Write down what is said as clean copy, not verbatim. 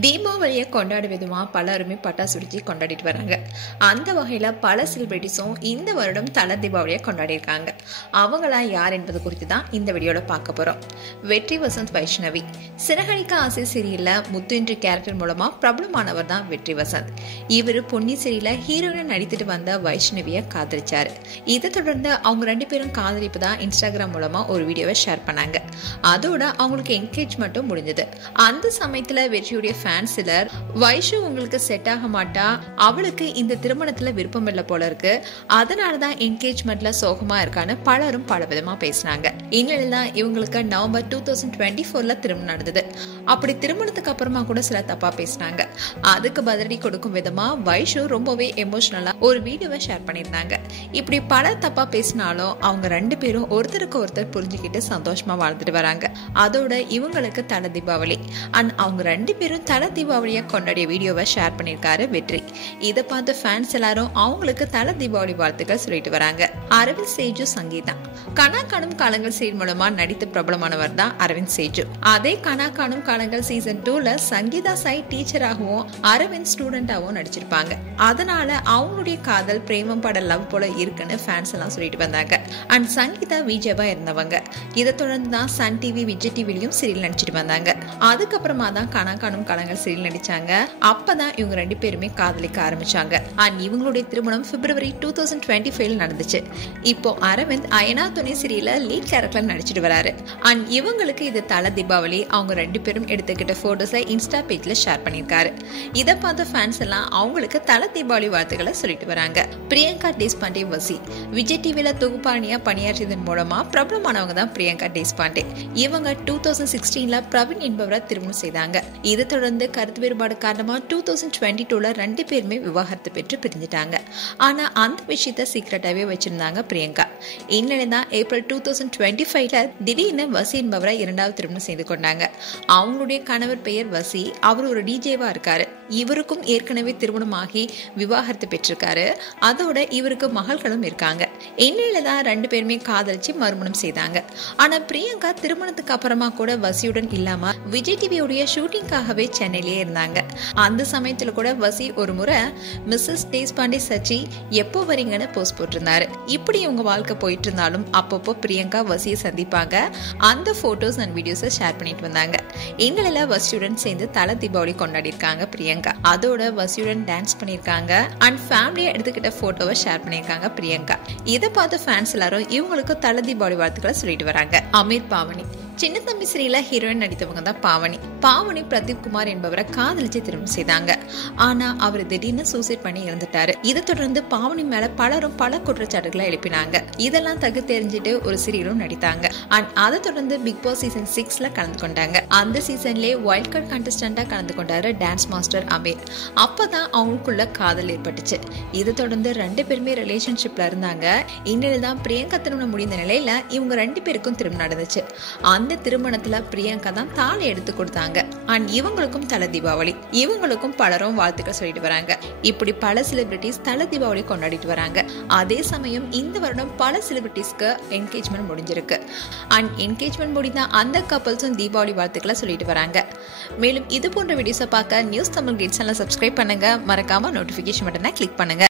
தீபாவளியை கொண்டாடும் விதமாக பலருமே பட்டாசு வெடிச்சு கொண்டாடிட்டு வராங்க. அந்த வகையில் பல செலிபிரிட்டிஸும் இந்த வருடம் தல தீபாவளியை கொண்டாடிருக்காங்க. அவங்களாம் யார் என்பது குறித்து தான் இந்த வீடியோவில் பார்க்க போகிறோம். வெற்றி வசந்த் வைஷ்ணவி. சிறகடிக்க ஆசை சீரியலில் முத்து என்ற கேரக்டர் மூலமாக பிரபலமானவர் தான் வெற்றி வசந்த். இவர் பொன்னி சீரியலில் ஹீரோயினை நடித்துட்டு வந்த வைஷ்ணவியை காதலிச்சார். இதை தொடர்ந்து அவங்க ரெண்டு பேரும் காதலிப்பு தான் இன்ஸ்டாகிராம் மூலமாக ஒரு வீடியோவை ஷேர் பண்ணாங்க. அதோட அவங்களுக்கு என்கேஜ்மெண்ட்டும் முடிஞ்சது. அந்த சமயத்தில் வெற்றியுடைய ஃபேன்ஸ் சிலர், வைஷு உங்களுக்கு செட் ஆக மாட்டா, அவளுக்கு இந்த திருமணத்துல விருப்பம் இல்லை போல இருக்கு, அதனாலதான் என்கேஜ்மெண்ட்ல சோகமா இருக்கான்னு பலரும் பல விதமா பேசினாங்க. இந்நிலையில இவங்களுக்கு நவம்பர் 2024 திருமணம் நடந்தது. அப்படி திருமணத்துக்கு அப்புறமா கூட சில தப்பா பேசினாங்க. அதுக்கு பதிலடி கொடுக்கும் விதமா வைஷு ரொம்பவே எமோஷனலா ஒரு வீடியோவை ஷேர் பண்ணியிருந்தாங்க. இப்படி பல தப்பா பேசினாலும் அவங்க ரெண்டு பேரும் ஒருத்தருக்கு ஒருத்தர் புரிஞ்சுக்கிட்டு சந்தோஷமா வாழ்ந்துட்டு வராங்க. அதோட இவங்களுக்கு தல தீபாவளி அண்ட் அவங்க ரெண்டு பேரும் தல தீபாவளியை கொண்டாடிய வீடியோவை ஷேர் பண்ணியிருக்காரு வெற்றி. இதை பார்த்து ஃபேன்ஸ் எல்லாரும் அவங்களுக்கு தல தீபாவளி வாழ்த்துக்கள் சொல்லிட்டு வராங்க. அரவிந்த் சேஜு சங்கீதா. கனா காணும் காலங்கள் சீரியல் மூலமா நடித்து பிரபலமானவர் தான் அரவிந்த் சேஜு. அதே கனா காணும் காலங்கள் சீசன் 2ல சங்கீதா சாய் டீச்சராகவும் அரவிந்த் ஸ்டூடெண்டாகவும் நடிச்சிருப்பாங்க. அதனால அவங்களுடைய காதல் பிரேமம் பட லவ் போல இருக்குன்னு ஃபேன்ஸ் எல்லாம் சொல்லிட்டு வந்தாங்க. அண்ட் சங்கீதா விஜயவா இருந்தவங்க. இதை தொடர்ந்து தான் சன் டிவி விஜய் டிவிலையும் சீரியல் நடிச்சிட்டு வந்தாங்க. அதுக்கப்புறமா தான் கனா காணும் காலங்கள் சீரியல் நடிச்சாங்க. அப்பதான் இவங்க ரெண்டு பேருமே காதலிக்க ஆரம்பிச்சாங்க. அண்ட் இவங்களுடைய திருமணம் பிப்ரவரி 2025 நடந்துச்சு. இப்போ அரவிந்த் அயனா துணை சீரியல்ல லீட் கேரக்டர்ல நடிச்சிட்டு வராரு. அண்ட் இவங்களுக்கு இது தல தீபாவளி. அவங்க ரெண்டு பேரும் எடுத்துக்கிட்ட போட்டோஸை இன்ஸ்டா பேஜ்ல ஷேர் பண்ணிருக்காரு. இதை பார்த்த ஃபேன்ஸ் எல்லாம் அவங்களுக்கு தல தீபாவளி வாழ்த்துக்களை சொல்லிட்டு வராங்க. பிரியங்கா தேஷ்பாண்டே வசி. விஜய் டிவில தொகுப்பாளியா பணியாற்றியதன் மூலமா பிரபலமானவங்க தான் பிரியங்கா தேஷ்பாண்டே. இவங்க 2016 பிரவீன் என்பவரை திருமணம் செய்தாங்க. இதை தொடர்ந்து கருத்து வேறுபாடு காரணமா 2022 ரெண்டு பேருமே விவாகரத்து பெற்று பிரிஞ்சிட்டாங்க. ஆனா அந்த விஷயத்த சீக்கிரட்டாவே வச்சிருந்தாங்க பிரியங்கா. இந்நிலைதான் ஏப்ரல் 2025 திடீர்னு வசி என்பவரை இரண்டாவது திருமணம் செய்து கொண்டாங்க. அவங்களுடைய கணவர் பெயர் வசி. அவர் ஒரு டிஜேவா இருக்காரு. இவருக்கும் ஏற்கனவே திருமணமாகி விவாகரத்து பெற்றிருக்காரு. அதோட இவருக்கு மகள்களும் இருக்காங்க. இந்நிலைதான் ரெண்டு பேருமே காதலிச்சு மறுமணம் செய்தாங்க. ஆனா பிரியங்கா திருமணத்துக்கு அப்புறமா கூட வசியுடன் இல்லாம விஜய் டிவியோடைய ஷூட்டிங்காகவே சென்னையிலேயே இருந்தாங்க. அந்த சமயத்துல கூட வசி ஒரு முறை மிஸ்ஸஸ் தேஷ்பாண்டே சச்சி எப்போ வரீங்கன்னு போஸ்ட் போட்டிருந்தாரு. இப்படி இவங்க வாழ்க்கை போயிட்டு இருந்தாலும் அப்பப்போ பிரியங்கா வசியை சந்திப்பாங்க. அந்த போட்டோஸ் அண்ட் வீடியோஸை ஷேர் பண்ணிட்டு வந்தாங்க. எங்களில வசியுடன் சேர்ந்து தல தீபாவளி கொண்டாடி இருக்காங்க பிரியங்கா. அதோட வசியுடன் டான்ஸ் பண்ணிருக்காங்க. அண்ட் ஃபேமிலியை எடுத்துக்கிட்ட போட்டோவை ஷேர் பண்ணிருக்காங்க பிரியங்கா. இதை பார்த்து ஃபேன்ஸ் எல்லாரும் இவங்களுக்கு தல தீபாவளி வாழ்த்துக்களை சொல்லிட்டு வராங்க. அமீர் பாவனி. சின்ன தம்பி சீரியல்ல ஹீரோயின் நடித்தவங்க தான் பாவனி பிரதீப் குமார் என்பவரை காதலிச்சு திருமணம் செய்தாங்க. ஆனா அவர் திடீர்னு சூசைட் பண்ணி இறந்துட்டாரு. இதை தொடர்ந்து பாவனி மேல பலரும் பல குற்றச்சாட்டுகளை எழுப்பினாங்க. இதெல்லாம் தகு தெரிஞ்சுட்டு ஒரு சீரியலும் நடித்தாங்க. அண்ட் அதை தொடர்ந்து பிக் பாஸ் சீசன் 6ல கலந்து கொண்டாங்க. அந்த சீசன்லயே வைல்ட் கார்டு கண்டஸ்டண்டா கலந்து கொண்டாரு டான்ஸ் மாஸ்டர் அமீர். அப்பதான் அவங்களுக்குள்ள காதல் ஏற்பட்டுச்சு. இதை தொடர்ந்து ரெண்டு பேருமே ரிலேஷன்ஷிப்ல இருந்தாங்க. இந்நிலையில தான் பிரியங்கா திருமணம் முடிந்த நிலையில இவங்க ரெண்டு பேருக்கும் திருமணம் நடந்துச்சு. அந்த திருமணத்துல பிரியங்கா தான் தாலி எடுத்து கொடுத்தாங்க. அண்ட் இவங்களுக்கும் தல தீபாவளி. இவங்களுக்கும் பலரும் வாழ்த்துக்கள் சொல்லிட்டு வராங்க. இப்படி பல செலிபிரிட்டிஸ் தல தீபாவளி கொண்டாடிட்டு வராங்க. அதே சமயம் இந்த வருடம் பல செலிபிரிட்டிஸ்க்கு என்கேஜ்மெண்ட் முடிஞ்சிருக்கு. அண்ட் என்கேஜ்மெண்ட் முடிந்த அந்த கப்பல்ஸும் தீபாவளி வாழ்த்துக்களை சொல்லிட்டு வராங்க. மேலும் இது போன்ற வீடியோஸை பார்க்க நியூஸ் தமிழ் கிட்ஸ் சேனலை சப்ஸ்கிரைப் பண்ணுங்க. மறக்காம நோட்டிபிகேஷன் பட்டனை கிளிக் பண்ணுங்க.